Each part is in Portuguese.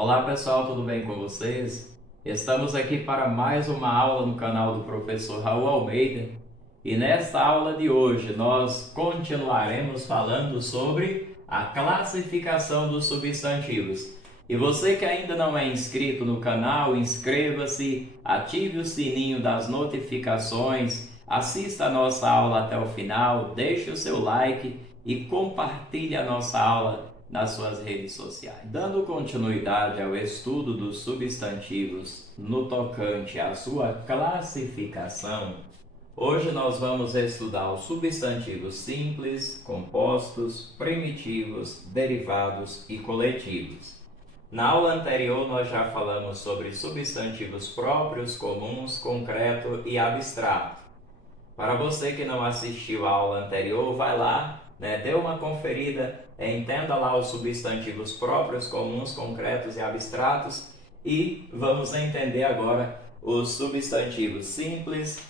Olá pessoal, tudo bem com vocês? Estamos aqui para mais uma aula no canal do professor Raul Almeida e nesta aula de hoje nós continuaremos falando sobre a classificação dos substantivos. E você que ainda não é inscrito no canal, inscreva-se, ative o sininho das notificações, assista a nossa aula até o final, deixe o seu like e compartilhe a nossa aula nas suas redes sociais. Dando continuidade ao estudo dos substantivos no tocante à sua classificação, hoje nós vamos estudar os substantivos simples, compostos, primitivos, derivados e coletivos. Na aula anterior nós já falamos sobre substantivos próprios, comuns, concreto e abstrato. Para você que não assistiu à aula anterior, vai lá, dê uma conferida, entenda lá os substantivos próprios, comuns, concretos e abstratos e vamos entender agora os substantivos simples,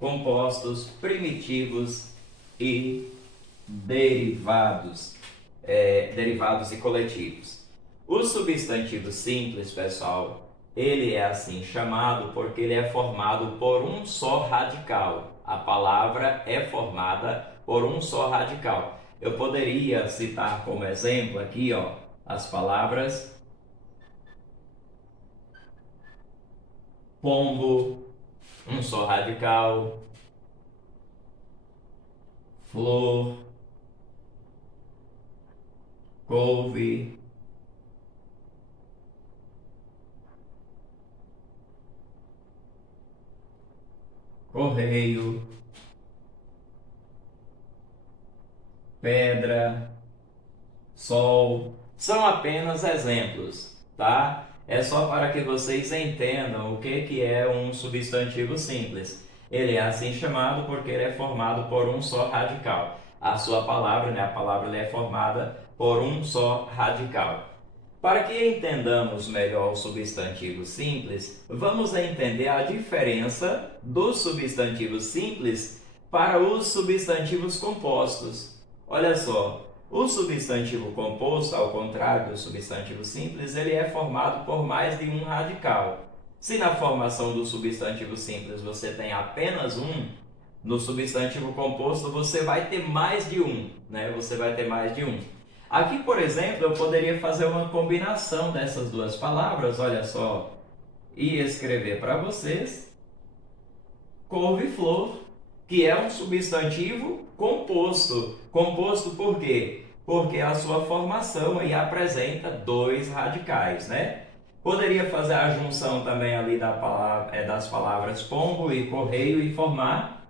compostos, primitivos e derivados e coletivos. O substantivo simples, pessoal, ele é assim chamado porque ele é formado por um só radical. A palavra é formada por um só radical. Eu poderia citar como exemplo aqui, as palavras pombo, um só radical, flor, couve, correio, pedra, sol, são apenas exemplos, tá? É só para que vocês entendam o que é um substantivo simples. Ele é assim chamado porque ele é formado por um só radical. A sua palavra, a palavra é formada por um só radical. Para que entendamos melhor o substantivo simples, vamos entender a diferença dos substantivos simples para os substantivos compostos. Olha só, o substantivo composto, ao contrário do substantivo simples, ele é formado por mais de um radical. Se na formação do substantivo simples você tem apenas um, no substantivo composto você vai ter mais de um, Você vai ter mais de um. Aqui, por exemplo, eu poderia fazer uma combinação dessas duas palavras, olha só, e escrever para vocês couve-flor, que é um substantivo composto. Composto por quê? Porque a sua formação aí apresenta dois radicais, Poderia fazer a junção também ali das palavras pombo e correio e formar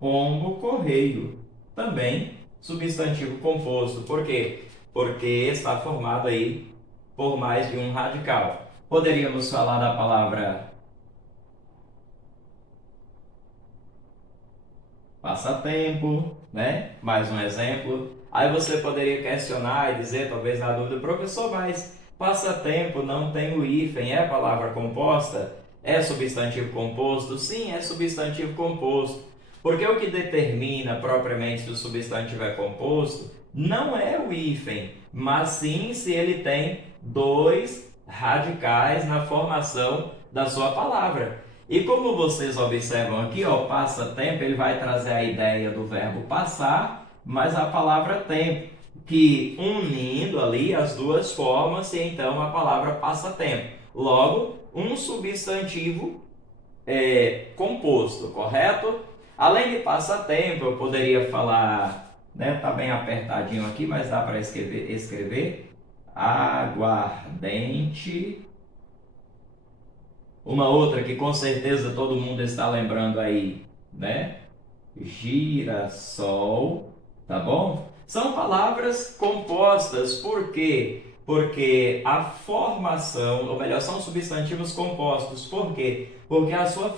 pombo, correio, também substantivo composto. Por quê? Porque está formado aí por mais de um radical. Poderíamos falar da palavra passatempo, Mais um exemplo. Aí você poderia questionar e dizer, talvez na dúvida, professor, mas passatempo não tem o hífen, é palavra composta? É substantivo composto? Sim, é substantivo composto. Porque o que determina propriamente se o substantivo é composto não é o hífen, mas sim se ele tem dois radicais na formação da sua palavra. E como vocês observam aqui, passatempo, ele vai trazer a ideia do verbo passar, mas a palavra tempo, que unindo ali as duas formas, então a palavra passatempo. Logo, um substantivo composto, correto? Além de passatempo, eu poderia falar, tá bem apertadinho aqui, mas dá para escrever aguardente. Uma outra que com certeza todo mundo está lembrando aí, Girassol, tá bom? São palavras compostas, por quê? Porque a formação, ou melhor, são substantivos compostos. Por quê? Porque na sua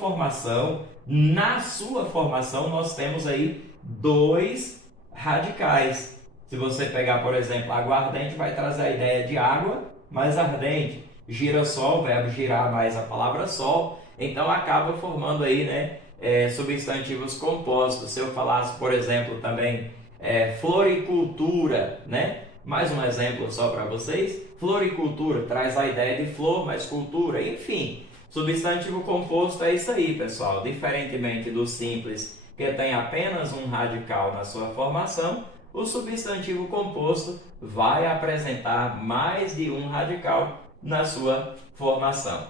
formação nós temos aí dois radicais. Se você pegar, por exemplo, aguardente, vai trazer a ideia de água mais ardente. Girassol, verbo girar mais a palavra sol, então acaba formando aí, substantivos compostos. Se eu falasse, por exemplo, também floricultura, Mais um exemplo só para vocês. Floricultura traz a ideia de flor, mais cultura, enfim. Substantivo composto é isso aí, pessoal. Diferentemente do simples, que tem apenas um radical na sua formação, o substantivo composto vai apresentar mais de um radical na sua formação.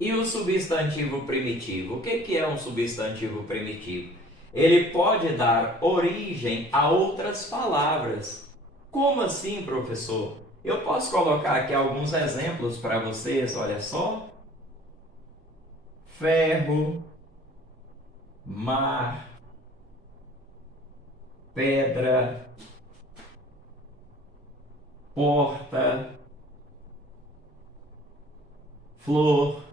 E o substantivo primitivo? O que é um substantivo primitivo? Ele pode dar origem a outras palavras. Como assim, professor? Eu posso colocar aqui alguns exemplos para vocês, olha só. Ferro, mar, pedra, porta, flor,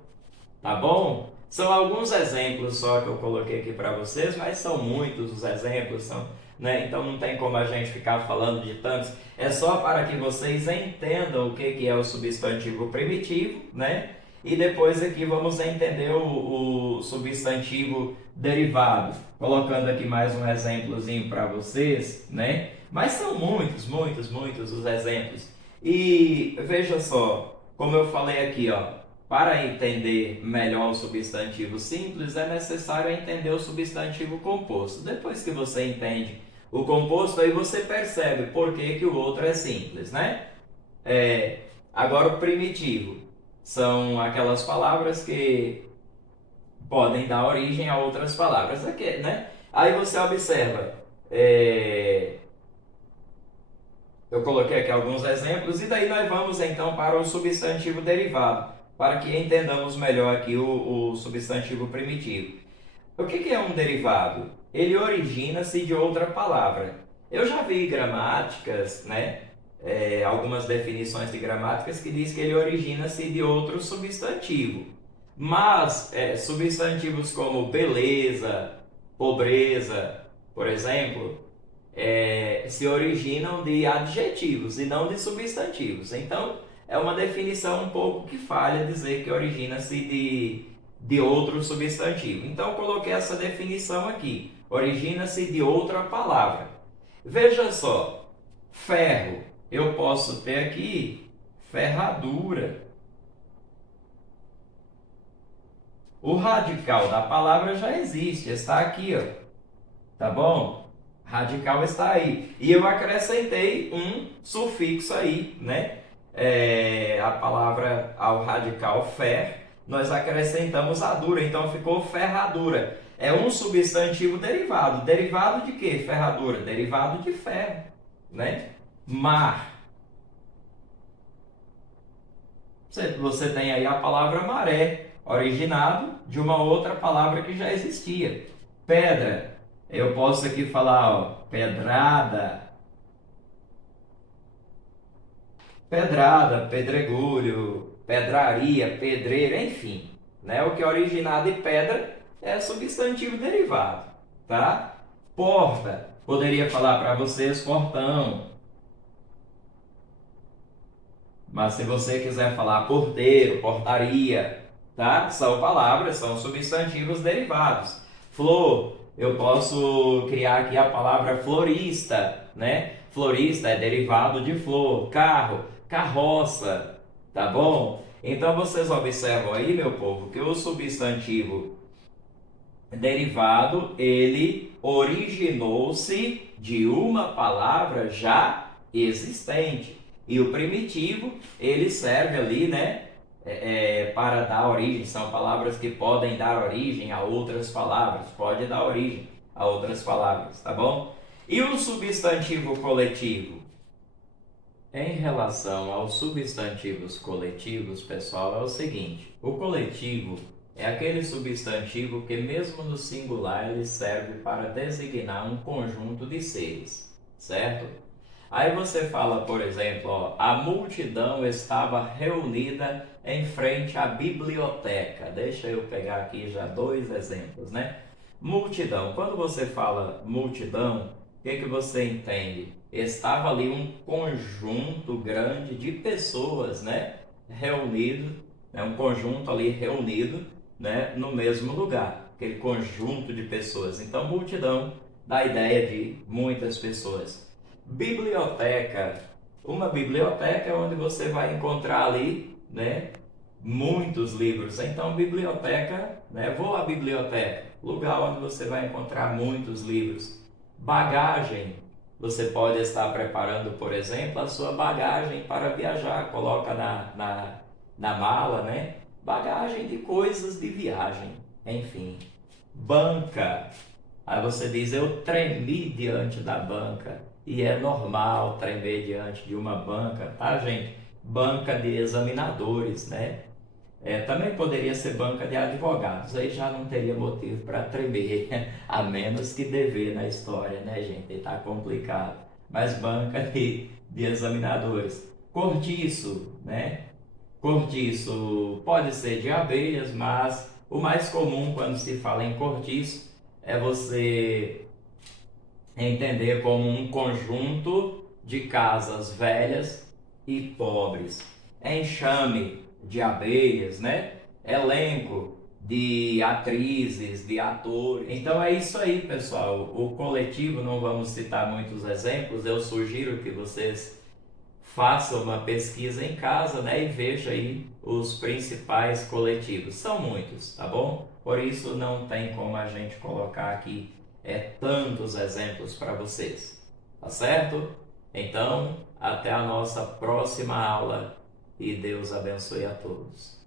tá bom? São alguns exemplos só que eu coloquei aqui para vocês, mas são muitos os exemplos, né? Então não tem como a gente ficar falando de tantos. É só para que vocês entendam o que é o substantivo primitivo, né? E depois aqui vamos entender o substantivo derivado. Colocando aqui mais um exemplozinho para vocês, né? Mas são muitos os exemplos. E veja só, como eu falei aqui, ó. Para entender melhor o substantivo simples, é necessário entender o substantivo composto. Depois que você entende o composto, aí você percebe por que o outro é simples, né? Agora, o primitivo são aquelas palavras que podem dar origem a outras palavras. Aqui, né? Aí você observa, eu coloquei aqui alguns exemplos, e daí nós vamos então para o substantivo derivado, para que entendamos melhor aqui o substantivo primitivo. O que é um derivado? Ele origina-se de outra palavra. Eu já vi gramáticas, né? Algumas definições de gramáticas que diz que ele origina-se de outro substantivo. Mas substantivos como beleza, pobreza, por exemplo, se originam de adjetivos e não de substantivos. Então, é uma definição um pouco que falha dizer que origina-se de outro substantivo. Então, eu coloquei essa definição aqui. Origina-se de outra palavra. Veja só, ferro. Eu posso ter aqui ferradura. O radical da palavra já existe, está aqui, ó. Tá bom? Radical está aí. E eu acrescentei um sufixo aí, né? A palavra ao radical fer, nós acrescentamos a dura, então ficou ferradura. É um substantivo derivado. Derivado de quê? Ferradura. Derivado de ferro, né? Mar. Você tem aí a palavra maré, originado de uma outra palavra que já existia. Pedra. Eu posso aqui falar, ó, pedrada. Pedrada, pedregulho, pedraria, pedreiro, enfim. Né? O que é originado de pedra é substantivo derivado, tá? Porta. Poderia falar para vocês portão. Mas se você quiser falar porteiro, portaria, tá? São palavras, são substantivos derivados. Flor, eu posso criar aqui a palavra florista, né? Florista é derivado de flor. Carro, carroça, tá bom? Então vocês observam aí, meu povo, que o substantivo derivado, ele originou-se de uma palavra já existente. E o primitivo, ele serve ali, né, para dar origem. São palavras que podem dar origem a outras palavras. Pode dar origem a outras palavras, tá bom? E o substantivo coletivo? Em relação aos substantivos coletivos, pessoal, é o seguinte. O coletivo é aquele substantivo que, mesmo no singular, ele serve para designar um conjunto de seres, certo? Aí você fala, por exemplo, ó, a multidão estava reunida em frente à biblioteca. Deixa eu pegar aqui já dois exemplos, né? Multidão. Quando você fala multidão, o que você entende? Estava ali um conjunto grande de pessoas, né? Reunido, né? Um conjunto ali reunido, né? No mesmo lugar. Aquele conjunto de pessoas. Então, multidão dá a ideia de muitas pessoas. Biblioteca. Uma biblioteca é onde você vai encontrar ali, né, muitos livros. Então, biblioteca, né, vou à biblioteca, lugar onde você vai encontrar muitos livros. Bagagem. Você pode estar preparando, por exemplo, a sua bagagem para viajar. Coloca na mala, né? Bagagem de coisas de viagem. Enfim. Banca. Aí você diz, eu tremi diante da banca. E é normal tremer diante de uma banca, tá, gente? Banca de examinadores, né? Também poderia ser banca de advogados, aí já não teria motivo para tremer, a menos que dever na história, né, gente? Está complicado. Mas banca de examinadores. Cortiço, né? Cortiço pode ser de abelhas, mas o mais comum quando se fala em cortiço é você entender como um conjunto de casas velhas e pobres. Enxame de abelhas, né? Elenco de atrizes, de atores. Então é isso aí, pessoal. O coletivo, não vamos citar muitos exemplos, eu sugiro que vocês façam uma pesquisa em casa, né, e veja aí os principais coletivos. São muitos, tá bom? Por isso não tem como a gente colocar aqui tantos exemplos para vocês, tá certo? Então, até a nossa próxima aula e Deus abençoe a todos.